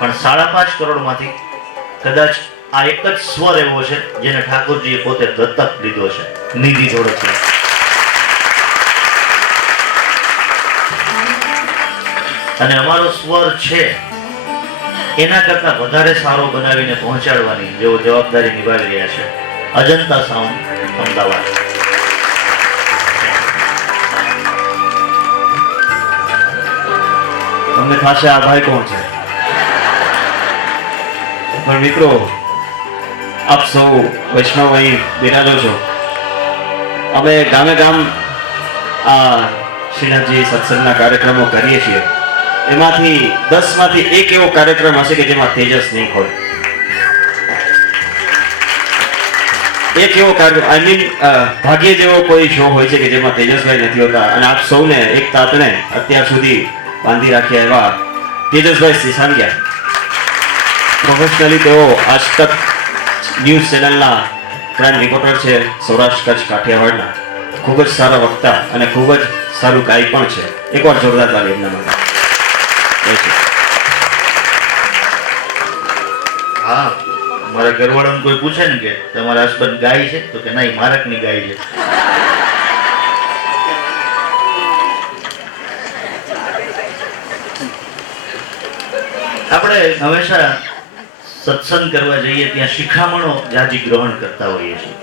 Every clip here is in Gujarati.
પણ 5.5 કરોડમાંથી કદાચ આ એક જ સ્વર એવો છે જેને ઠાકોરજીએ પોતે દત્તક લીધો છે, નિધિ ધોળકિયા. અને અમારો સ્વર છે એના કરતા વધારે સારો બનાવીને પહોંચાડવાની જેઓ જવાબદારી નિભાવી રહ્યા છે અજંતા સાઉન્ડ અમદાવાદ. તમને થશે આ ભાઈ કોણ છે, પણ મિત્રો આપ સૌ વૈષ્ણવ અહીં બિરાજો છો. અમે ગામે ગામ આ શ્રીનાથજી સત્સંગના કાર્યક્રમો કરીએ છીએ. એમાંથી 10 માંથી એક એવો કાર્યક્રમ હશે કે જેમાં તેજસ નહીં હોય. એક એવો કાર્યક્રમ આઈ મીન ભાગ્ય જેવો કોઈ શો હોય છે કે જેમાં તેજસભાઈ નથી હોતા. અને આપ સૌને એક તાતણે અત્યાર સુધી બાંધી રાખ્યા એવા તેજસભાઈ સિસાંગિયા. પ્રોફેશનલી તેઓ આજ તક ન્યૂઝ ચેનલના ક્રાઇમ રિપોર્ટર છે સૌરાષ્ટ્ર કચ્છ કાઠિયાવાડના. ખૂબ જ સારા વક્તા અને ખૂબ જ સારું ગાય પણ છે. એકવાર જોરદાર તાળી એમના માટે. હા, મારા ઘરવાળાને કોઈ પૂછે ને કે તમારા હસબન્ડ ગાય છે તો કે ના, મારકની ગાય છે. આપણે હંમેશા સત્સંગ કરવા જઈએ ત્યાં શિખામણો જાજી ગ્રહણ કરતા હોઈએ છીએ.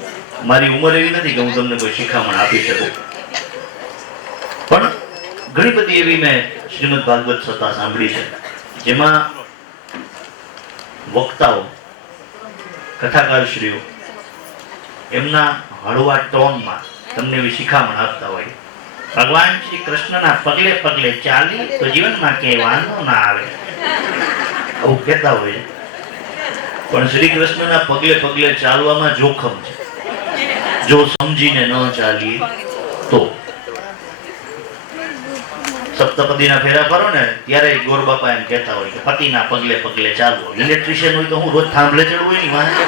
મારી ઉંમર એવી નથી કે હું તમને કોઈ શિખામણ આપી શકું, પણ ઘણી બધી એવી મેં શ્રીમદ ભાગવત સત્તા સાંભળી છે જેમાં વક્તાઓ કથાકારશ્રીઓ એમના હળવા ટોનમાં તમને એવી શિખામણ આપતા હોય. ભગવાન શ્રી કૃષ્ણના પગલે પગલે ચાલી તો જીવનમાં ક્યાંય વાંધો ના આવે આવું કહેતા હોય. પણ શ્રી કૃષ્ણના પગલે પગલે ચાલવામાં જોખમ છે. જો સમજીને ન ચાલીએ તો સપ્તપદીના ફેરા ફરો ને ત્યારે ગોરબાપા એમ કહેતા હોય કે પતિના પગલે પગલે ચાલવો. ઇલેક્ટ્રિશિયન હોય તો હું રોજ થાંભલે ચડવું એની વાંહે.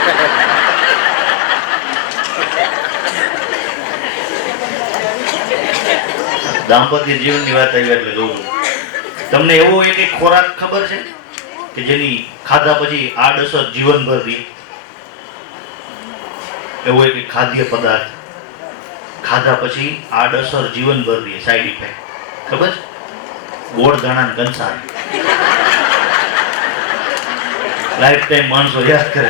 દાંપત્ય જીવનની વાત આવી એટલે કહું છું. તમને એવો એક ખોરાક ખબર છે કે જેની ખાધા પછી આડઅસર જીવનભર રહી? એવો એક ખાદ્ય પદાર્થ ખાધા પછી આડઅસર જીવનભર રહી, સાઈડ ઇફેક્ટ ખબર છે? ગોળ ધાણા કંસાર. લાઈફ ટાઈમ માણસો યાદ કરે.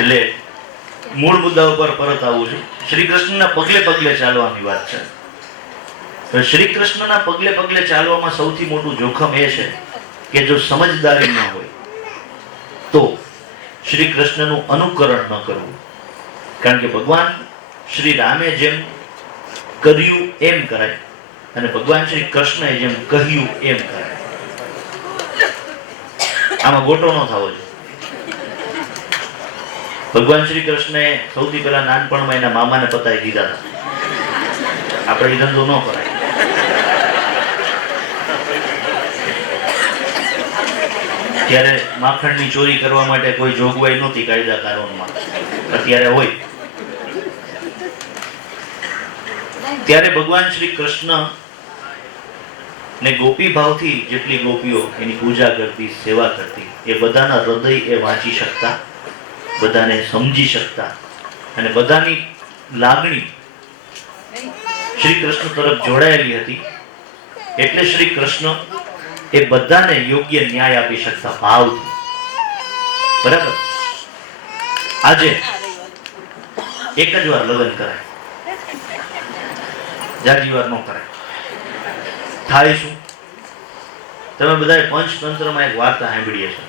એટલે મૂળ મુદ્દા ઉપર પરત આવું છું. શ્રી કૃષ્ણના પગલે પગલે ચાલવાની વાત છે. શ્રી કૃષ્ણના પગલે પગલે ચાલવામાં સૌથી મોટું જોખમ એ છે કે જો સમજદારી ન હોય તો શ્રી કૃષ્ણનું અનુકરણ ન કરવું. કારણ કે ભગવાન શ્રી રામે જેમ કર્યું એમ કરાય અને ભગવાન શ્રી કૃષ્ણએ જેમ કહ્યું એમ કરાય. આમાં ગોટો ન થવો જોઈએ. ભગવાન શ્રી કૃષ્ણએ સૌથી પહેલા નાનપણમાં એના મામાને પતાવી દીધા હતા. આપણે એ ધંધો ન કરાય. ત્યારે માખણની ચોરી કરવા માટે કોઈ જોગવાઈ નહોતી કાયદા કાનૂનમાં, અત્યારે હોય. ત્યારે ભગવાન શ્રી કૃષ્ણ ને ગોપી ભાવથી જેટલી ગોપીઓ એની પૂજા કરતી, સેવા કરતી, એ બધાના હૃદય એ વાંચી શકતા, બધાને સમજી શકતા અને બધાની લાગણી શ્રી કૃષ્ણ તરફ જોડાયેલી હતી. એટલે શ્રી કૃષ્ણ એ બધાને યોગ્ય ન્યાય આપી શકતા ભાવથી. બરાબર? આજે એક જ વાર લગ્ન કરાય, જાજી વાર ન કરાય. થાય શું? તમે બધાએ પંચતંત્રમાં એક વાર્તા સાંભળી હશે.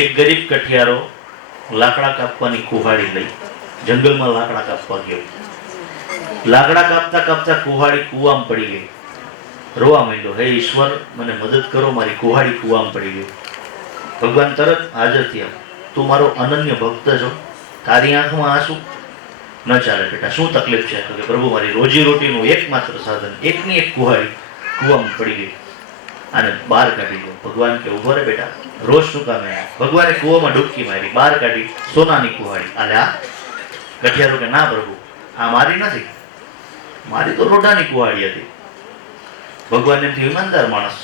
એક ગરીબ કઠિયારો લાકડા કાપવાની કુહાડી લઈ જંગલમાં લાકડા કાપવા ગયો. લાકડા કાપતા કાપતા કુહાડી કુવામાં પડી ગઈ. રોવા માંડ્યો, હે ઈશ્વર મને મદદ કરો, મારી કુહાડી કુવામાં પડી ગઈ. ભગવાન તરત હાજર થયા. તું મારો અનન્ય ભક્ત છો, તારી આંખમાં આંસુ ન ચાલે બેટા, શું તકલીફ છે? તો કે પ્રભુ મારી રોજી રોટીનું એકમાત્ર સાધન, એકની એક કુહાડી કુવામાં પડી ગઈ અને બહાર કાઢી દો. ભગવાન કે ઉભો રે બેટા, રોજ શું કામે? ભગવાને કુવામાં ડૂબકી મારી, બહાર કાઢી સોનાની કુહાડી. અને આ કઠિયારો કે ના પ્રભુ, આ મારી નથી, મારી તો લોઢાની કુહાડી હતી. ભગવાન એમથી ઈમાનદાર માણસ,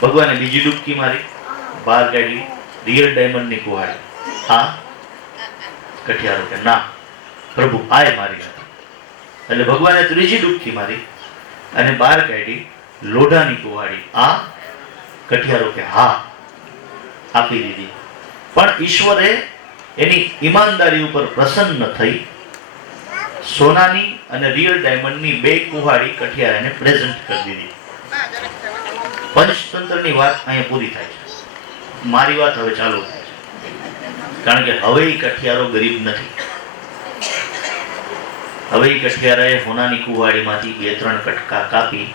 ભગવાને બીજી ડૂબકી મારી, બહાર કાઢી રિયલ ડાયમંડની કુહાડી. હા, કઠિયારો કે ના પ્રભુ આય મારી નથી. એટલે ભગવાને ત્રીજી ડૂબકી મારી અને બહાર કાઢી લોઢાની કુહાડી. આ કઠિયારો કે હા, આપી દીધી. પણ ઈશ્વરે એની ઈમાનદારી ઉપર પ્રસન્ન થઈ સોનાની અને રિયલ ડાયમંડની બે કુહાડી કઠિયારાને પ્રેઝન્ટ કરી દીધી. પંચતંત્રની વાત અહીંયા પૂરી થાય છે. મારી વાત હવે ચાલુ થાય છે, કારણ કે હવે એ કઠિયારો ગરીબ નથી. હવે એ કઠિયારાએ સોનાની કુહાડીમાંથી 2-3 કટકા કાપી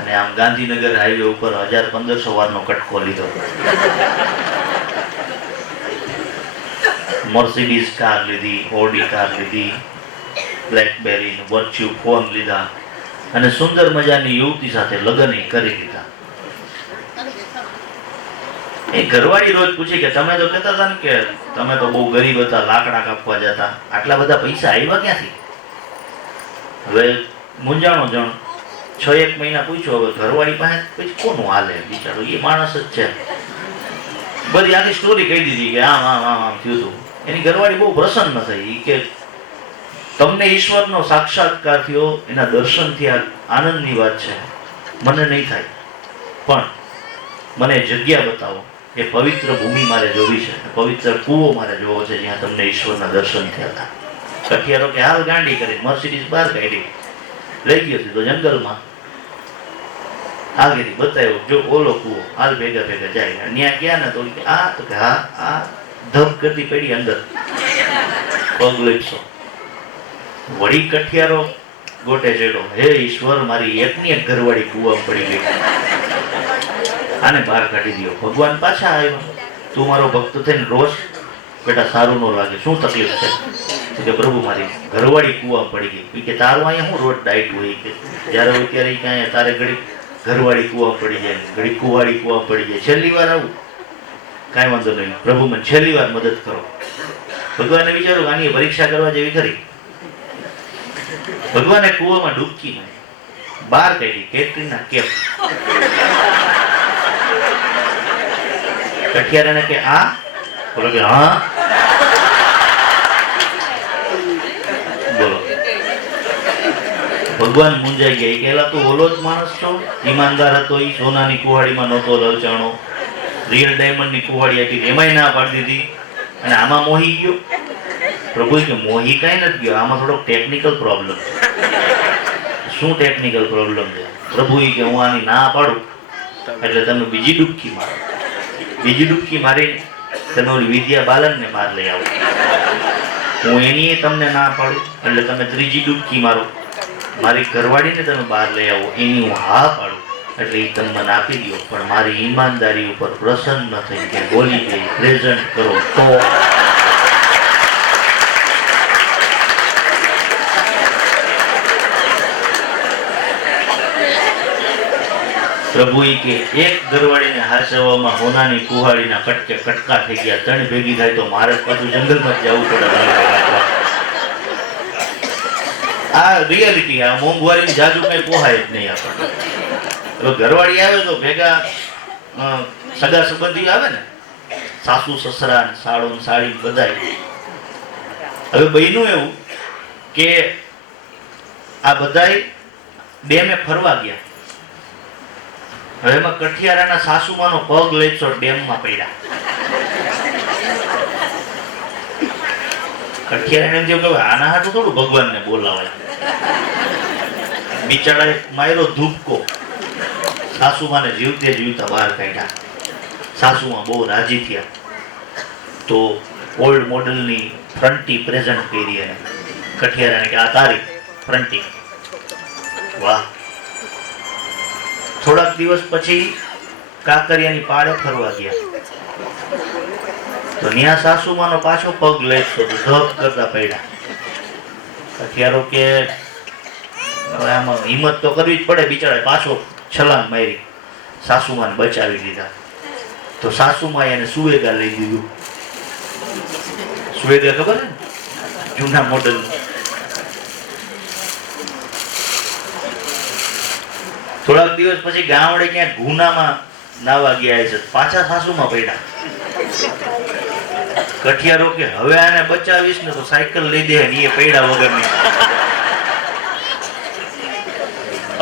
અને આમ ગાંધીનગર હાઈવે ઉપર 1500 વારનો કટકો લીધો. મર્સિડીઝ કાર લીધી, ઓડી કાર લીધી, બ્લેકબેરી વર્ચ્યુ ફોન લીધા અને સુંદર મજાની યુવતી સાથે લગ્ન કરી દીધા. એ ઘરવાળી રોજ પૂછે કે તમે તો કહેતા હતા ને કે તમે તો બહુ ગરીબ હતા, લાકડા કાપવા જતા, આટલા બધા પૈસા આવ્યા ક્યાંથી? હવે મૂંઝાણો જણ 6-1 મહિના પૂછ્યો. હવે ઘરવાળી પાસે પછી કોનું હાલે, બિચારો એ માણસ જ છે. બધી આખી સ્ટોરી કહી દીધી કે આમ આમ આમ આમ થયું હતું. એની ઘરવાળી બહુ પ્રસન્ન થઈ કે તમને ઈશ્વરનો સાક્ષાત્કાર થયો, એના દર્શનથી આ આનંદની વાત છે, મને નહીં થાય, પણ મને જગ્યા બતાવો, એ પવિત્ર ભૂમિ મારે જોવી છે, પવિત્ર કૂવો મારે જોવો છે જ્યાં તમને ઈશ્વરના દર્શન થયા હતા. કઠિયારો કે હાલ ગાંડી કરી મર્સિડીઝ બહાર કાઢી લઈ ગયો સીધો જંગલમાં. આગેથી બતાવ્યો જો ઓલો કૂવો, હાલ ભેગા ભેગા જાય. ત્યાં ગયા ને તો આ તો કે હા, આ ધબ કરતી પડી અંદર, પગ લઈશો. વળી કઠિયારો ગોટે ચડ્યો, હે ઈશ્વર, મારી એકની એક ઘરવાળી કૂવામાં પડી ગઈ, આને બહાર કાઢી દો. ભગવાન પાછા આવ્યા, તું મારો ભક્ત થઈને રોજ બેટા સારું ન લાગે, શું તકલીફ છે? કે પ્રભુ મારી ઘરવાળી કૂવામાં પડી ગઈ. કે તારું અહીંયા શું રોજ ડાયટ હોય કે જ્યારે હોય ત્યારે ક્યાંય તારે ઘડી ઘરવાળી કૂવામાં પડી જાય, ઘડી કુવાડી કૂવામાં પડી જાય, છેલ્લી વાર આવું કાંઈ વાંધો નહીં, પ્રભુ મને છેલ્લી વાર મદદ કરો. ભગવાને વિચાર્યું આની પરીક્ષા કરવા જેવી ખરી. ભગવાને કૂવામાં ડૂબકી મારી, બહાર કાઢી કેટરીના કેફ. કઠિયારાને કે આ બોલો કે હા, બોલો. ભગવાન મૂંઝાઈ ગયા કે એલા તું ઓલો જ માણસ છો, ઈમાનદાર હતો, ઈ સોનાની કુહાડીમાં નહોતો લલચાણો, રિયલ ડાયમંડની કુહાડી હતી એમાંય ના પાડી દીધી, અને આમાં મોહી ગયો. પ્રભુ કે મોહી કાંઈ નથી ગયો, આમાં થોડોક ટેકનિકલ પ્રોબ્લેમ છે. શું ટેકનિકલ પ્રોબ્લેમ છે? પ્રભુ કે હું આની ના પાડું એટલે તમે બીજી ડૂબકી મારો, બીજી ડૂબકી મારી તમે ઓલી વિદ્યા બાલનને બહાર લઈ આવો. હું એની તમને ના પાડું એટલે તમે ત્રીજી ડૂબકી મારો, મારી ઘરવાળીને તમે બહાર લઈ આવો, એની હું હા પાડું એટલે એ તમે મને આપી દો. પણ મારી ઈમાનદારી ઉપર પ્રસન્ન થઈ કે બોલી ગઈ પ્રેઝન્ટ કરો તો પ્રભુ કે એક ઘરવાળીને હાચવવામાં હોનાની કુહાડીના કટકે કટકા થઈ ગયા. 3 ભેગી થાય તો મારે પાછું જંગલમાં જ જવું પડે. આ રિયાલિટી, આ મોંઘવારીની જાજુ કઈ પોહાય જ નહીં આપણને. હવે ઘરવાળી આવે તો ભેગા સગા સંબંધી આવે ને, સાસુ સસરા સાળો સાળી બધાય. હવે બન્યું એવું કે આ બધાય ડેમે ફરવા ગયા. હવે એમાં કઠિયારાના સાસુમાનો પગ લઈ તો ડેમમાં પડ્યા. કઠિયારાને એમ થયું કે આના હાટું થોડું ભગવાનને બોલાવાય. બિચારાએ માર્યો ધૂપકો, સાસુમાને જીવતે જીવતા બહાર કાઢ્યા. સાસુમાં બહુ રાજી થયા તો ઓલ્ડ મોડલની ફ્રન્ટી પ્રેઝન્ટ કરી એને કઠિયારાને કે આ તારી ફ્રન્ટી. વાહ. થોડાક દિવસ પછી કાંકરિયાની પાળે ફરવા ગયા તો ત્યાં સાસુમાનો પાછો પગ લઈ તો ધબ કરતા પડ્યા. કઠિયારો કે આમાં હિંમત તો કરવી જ પડે, બિચારા પાછો છલાંગ મારી સાસુમાને બચાવી લીધા. તો સાસુમાએ એને સુવેગા લઈ દીધું. સુવેગા ખબર ને, જૂના મોડલ થોડાક દિવસ પછી ગામડે ક્યાંક ગુનામાં નાવા ગયા છે, પાછા સાસુમાં પડ્યા. કઠિયારો કે હવે આને બચાવીશ ને તો સાયકલ લઈ દે, ને એ પૈડા વગરની.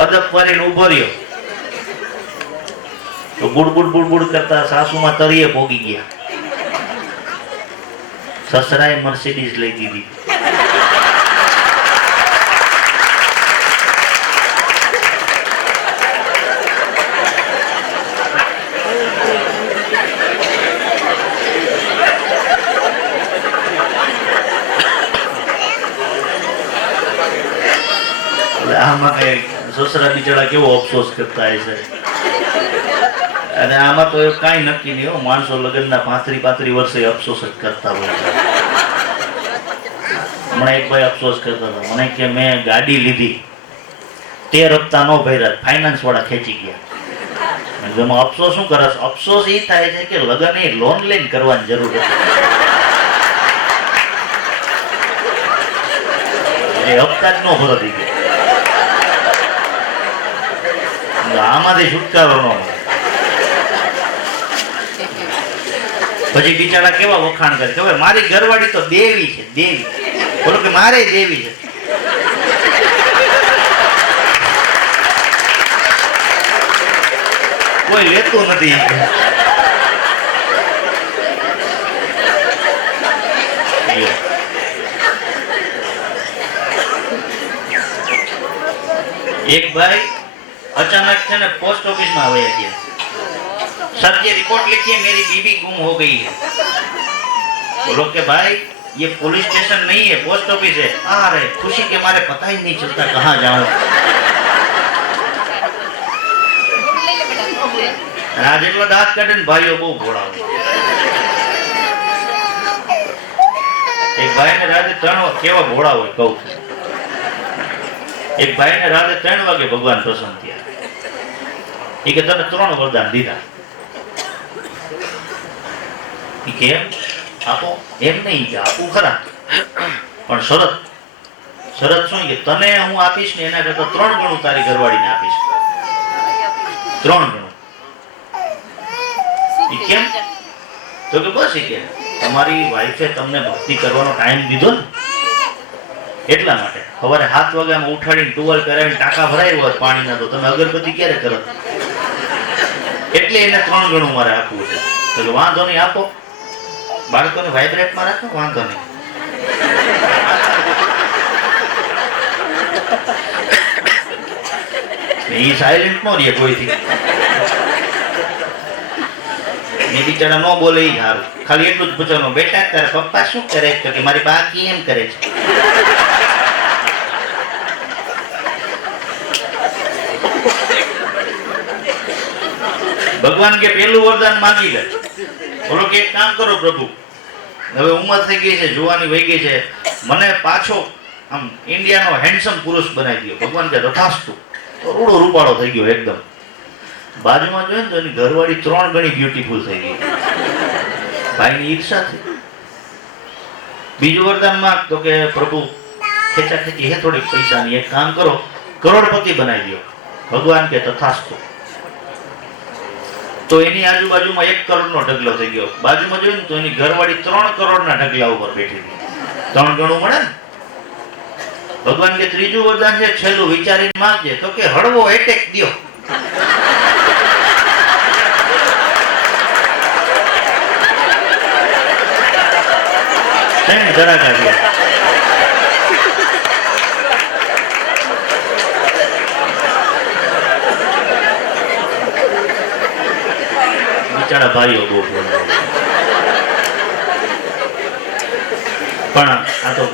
અદબ કરીને ઉભો રહ્યો તો બુડબુડ બુડબુડ કરતા સાસુમાં તળિયે પોગી ગયા. સસરાએ મર્સિડીઝ લઈ દીધી. આમાં કઈ સસરા બિચારા કેવો અફસોસ કરતા હશે. અને આમાં તો કાંઈ નક્કી નહીં હો, માણસો લગ્નના 35 વર્ષે અફસોસ જ કરતા હોય છે. હમણાં એક ભાઈ અફસોસ કરતા હતા મને કે મેં ગાડી લીધી, 13 હપ્તા નો ભર્યા, ફાઇનાન્સ વાળા ખેંચી ગયા. અફસોસ શું કરે? અફસોસ એ થાય છે કે લગ્ન એ લોન લઈને કરવાની જરૂર હતી, એ હપ્તા જ ન ભરતી ગયા. આમાંથી છુટકારો ન મળે. પછી બિચારા કેવા વખાણ કરે કે મારી ઘરવાળી તો દેવી છે, દેવી. બોલો કે મારે દેવી છે. કોઈ લેતું નથી. એક ભાઈ अचानक से ना पोस्ट ऑफिस में आया गया. सर ये रिपोर्ट लिखिए, मेरी बीवी गुम हो गई है. बोलो कि भाई ये पुलिस स्टेशन नहीं है, पोस्ट ऑफिस है. आ रहे खुशी के मारे पता ही नहीं चलता कहाँ जाऊं. आज एक दांत काटे भाईओ बहु घोड़ा. एक भाई ने रात 3 केवा घोड़ा हो कहू. एक भाई ने रात 3 वागे भगवान प्रसन्न थया. એ કે તને 3 વરદાન દીધા. એ કેમ આપો? એમ નહીં કે આપું ખરા, પણ શરત શું કે તને હું આપીશ ને એના કરતા 3 ગણું તારી ઘરવાળીને આપીશ. 3 ગણું. એ કેમ? તો કે બસ એ કે તમારી વાઈફે તમને ભક્તિ કરવાનો ટાઈમ દીધો ને એટલા માટે. સવારે 7 વાગ્યામાં ઉઠાડીને ટુવાલ કરાવીને ટાંકા ભરાય હોય પાણીના, તો તમે અગરબત્તી ક્યારે કરો? એટલે એને 3 ગણું મારે આપવું છે. તો વાંધો નહીં, આપો. બાળકોને વાઇબ્રેટમાં રાખો, વાંધો નહીં. એ સાયલેન્ટ નો રહે કોઈથી. એ બિચારા નો બોલે એ સારું. ખાલી એટલું જ પૂછવાનું, બેટા તારા પપ્પા શું કરે છે? કે મારી બા કેમ કરે છે. ભગવાન કે પેલું વરદાન માંગી લે. બોલો કે એક કામ કરો પ્રભુ, હવે ઉંમર થઈ ગઈ છે, જુવાની વહી ગઈ છે, મને પાછો આમ ઇન્ડિયાનો હેન્ડસમ પુરુષ બનાવી દો. ભગવાન કે તથાસ્તુ. તો રૂડો રૂપાળો થઈ ગયો એકદમ. બાજુમાં જોયે ને તો એની ઘરવાળી 3 ગણી બ્યુટીફુલ થઈ ગઈ. ભાઈની ઈર્ષા થઈ. બીજું વરદાન માંગ તો કે પ્રભુ ખેંચા ખેંચી હે થોડીક પૈસાની, એક કામ કરો કરોડપતિ બનાવી દો. ભગવાન કે તથાસ્તુ. તો એની આજુબાજુમાં 1 કરોડનો ઢગલો થઈ ગયો. બાજુમાં જોયું તો એની ઘરવાળી 3 કરોડના ઢગલા ઉપર બેઠી હતી. 3 ગણું મળે ને. ભગવાન કે ત્રીજું વરદાન છે, છેલ્લું વિચારીને માંગજે. તો કે હળવો એટેક દ્યો. ધડાકા દ્યા. બિચારા ભાઈઓ બહુ પણ આ તો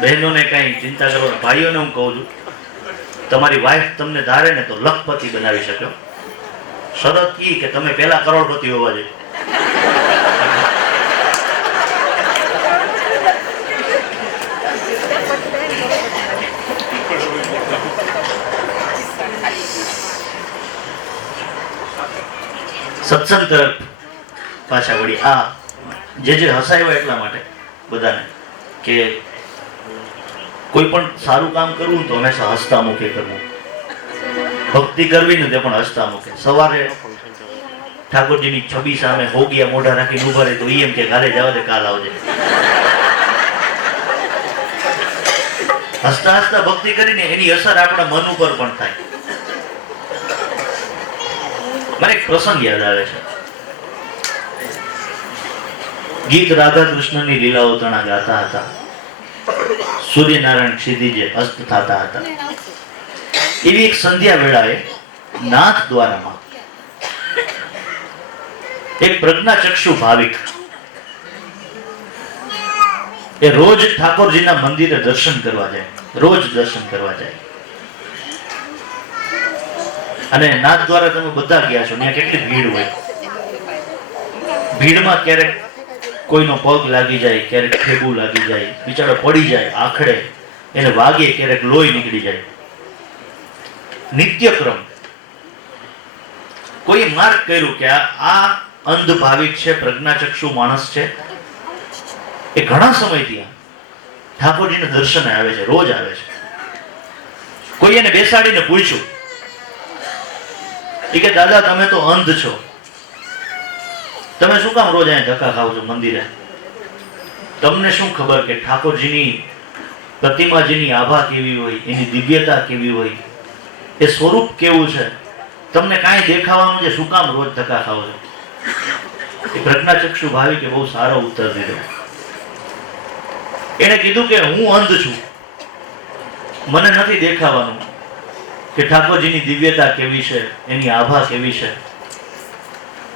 બહેનોને કઈ ચિંતા કરો. ભાઈઓને હું કહું છું, તમારી વાઈફ તમને ધારે ને તો લખપતિ બનાવી શકો. શરત ઈ કે તમે પહેલા કરોડપતિ હોવા જોઈએ. સત્સંગ તરફ પાછા વળી. આ જે હસાવ્યા એટલા માટે બધાને કે કોઈ પણ સારું કામ કરવું તો હંમેશા હસતા મુખે કરવું. ભક્તિ કરવી ને તે પણ હસતા મૂકે. સવારે ઠાકોરજીની છબી સામે હોગિયા મોઢા રાખીને ઉભા રહે તો એમ કે કાલે જવા દે, કાલ આવજે. હસતા હસતા ભક્તિ કરીને એની અસર આપણા મન ઉપર પણ થાય. મને એક પ્રસંગ યાદ આવે છે. ગીત રાધા કૃષ્ણની લીલાઓ તણા ગાતા હતા. સૂર્યનારાયણ ક્ષિતિજે અસ્ત થતા હતા. એવી એક સંધ્યા વેળાએ નાથ દ્વારામાં એક પ્રજ્ઞાચક્ષુ ભાવિક એ રોજ ઠાકોરજીના મંદિરે દર્શન કરવા જાય, રોજ દર્શન કરવા જાય. અને નાથ દ્વારા તમે બધા ગયા છો, ત્યાં કેટલી ભીડ હોય. ભીડમાં ક્યારેક કોઈનો પગ લાગી જાય, ક્યારેક ઠેબુ લાગી જાય, બિચારો પડી જાય, આખડે, એને વાગે, ક્યારેક લોહી નીકળી જાય. નિત્યક્રમ કોઈ માર્ક કર્યું કે આ અંધ ભાવિક છે, પ્રજ્ઞાચક્ષુ માણસ છે, એ ઘણા સમયથી ઠાકોરજીને દર્શને આવે છે, રોજ આવે છે. કોઈ એને બેસાડીને પૂછ્યું કે દાદા તમે તો અંધ છો, તમે શું કામ રોજ અહીંયા ધક્કા ખાવ છો મંદિરે? તમને શું ખબર કે ઠાકોરજીની પ્રતિમાજીની આભા કેવી હોય, એની દિવ્યતા કેવી હોય, એ સ્વરૂપ કેવું છે, તમને કાંઈ દેખાવાનું છે, શું કામ રોજ ધક્કા ખાવ છો? એ પ્રજ્ઞાચક્ષુ ભાવિકે બહુ સારો ઉત્તર દીધો. એને કીધું કે હું અંધ છું, મને નથી દેખાવાનું કે ઠાકોરજીની દિવ્યતા કેવી છે, એની આભા કેવી છે,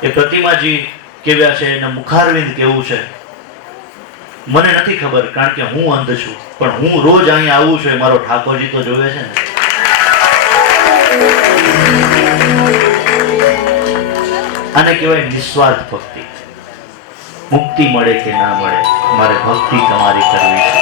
એ પ્રતિમાજી કેવા છે, એના મુખારવિંદ કેવું છે, મને નથી ખબર, કારણ કે હું અંધ છું. પણ હું રોજ અહીંયા આવું છું, મારો ઠાકોરજી તો જોવે છે ને. આને કહેવાય નિસ્વાર્થ ભક્તિ. મુક્તિ મળે કે ના મળે, મારે ભક્તિ તમારી કરવી છે.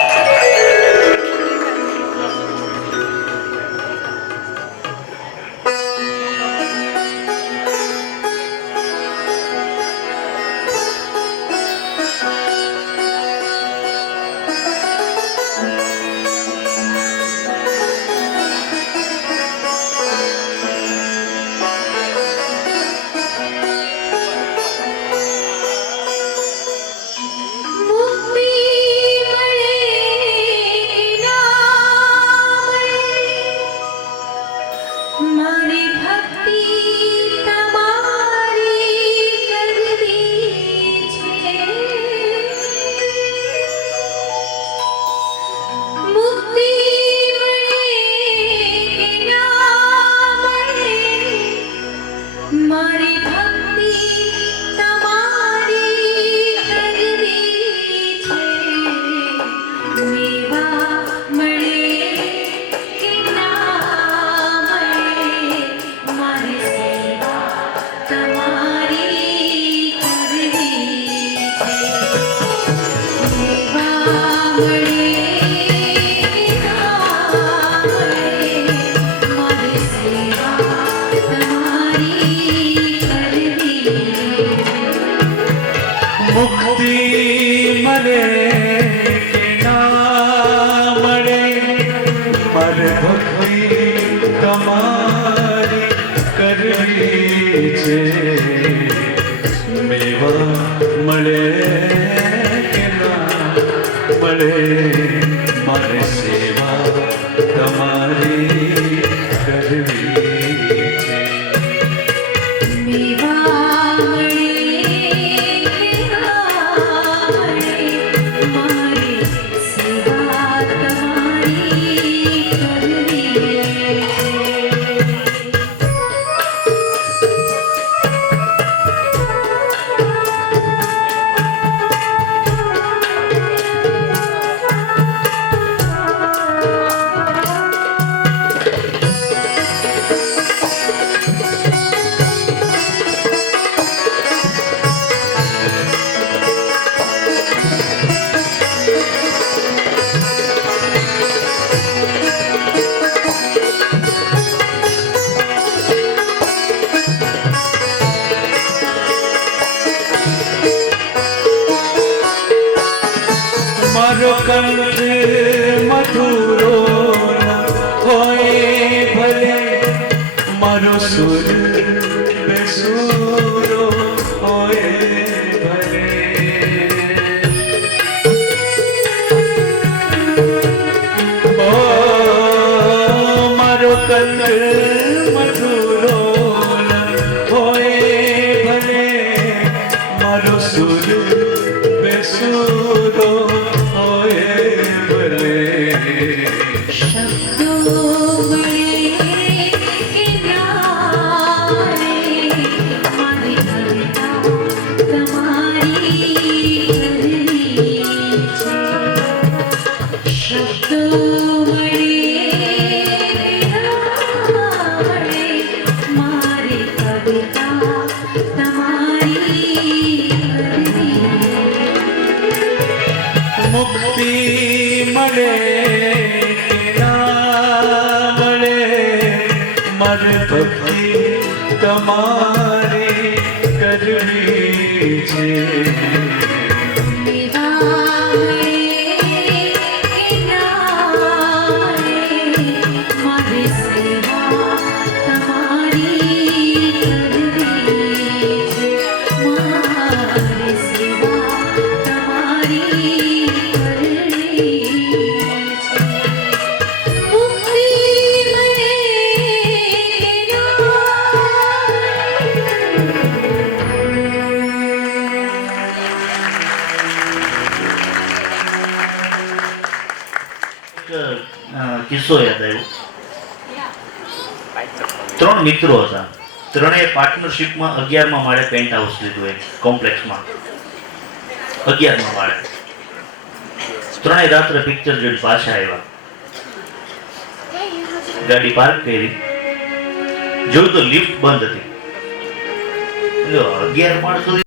મારો સુર બેસુરો હોય ભલે ઓ મારો કંદ મધુરો હોય ભલે મારો સુર બેસુરો હોય ભલે શબ્દો મુક્તિ મળે કે ના મળે મારે ભક્તિ તમારી કરવી છે કિસ્સો યાદ આવ્યો. 3 મિત્રો હતા. ત્રણેય પાર્ટનરશિપમાં 11મા માળે પેન્ટ હાઉસ લીધું એક કોમ્પ્લેક્સમાં. 11મા માળે ત્રણેય રાત્રે પિક્ચર જોઈને પાછા આવ્યા. ગાડી પાર્ક કરી, જોયું તો લિફ્ટ બંધ હતી. 11 માળ સુધી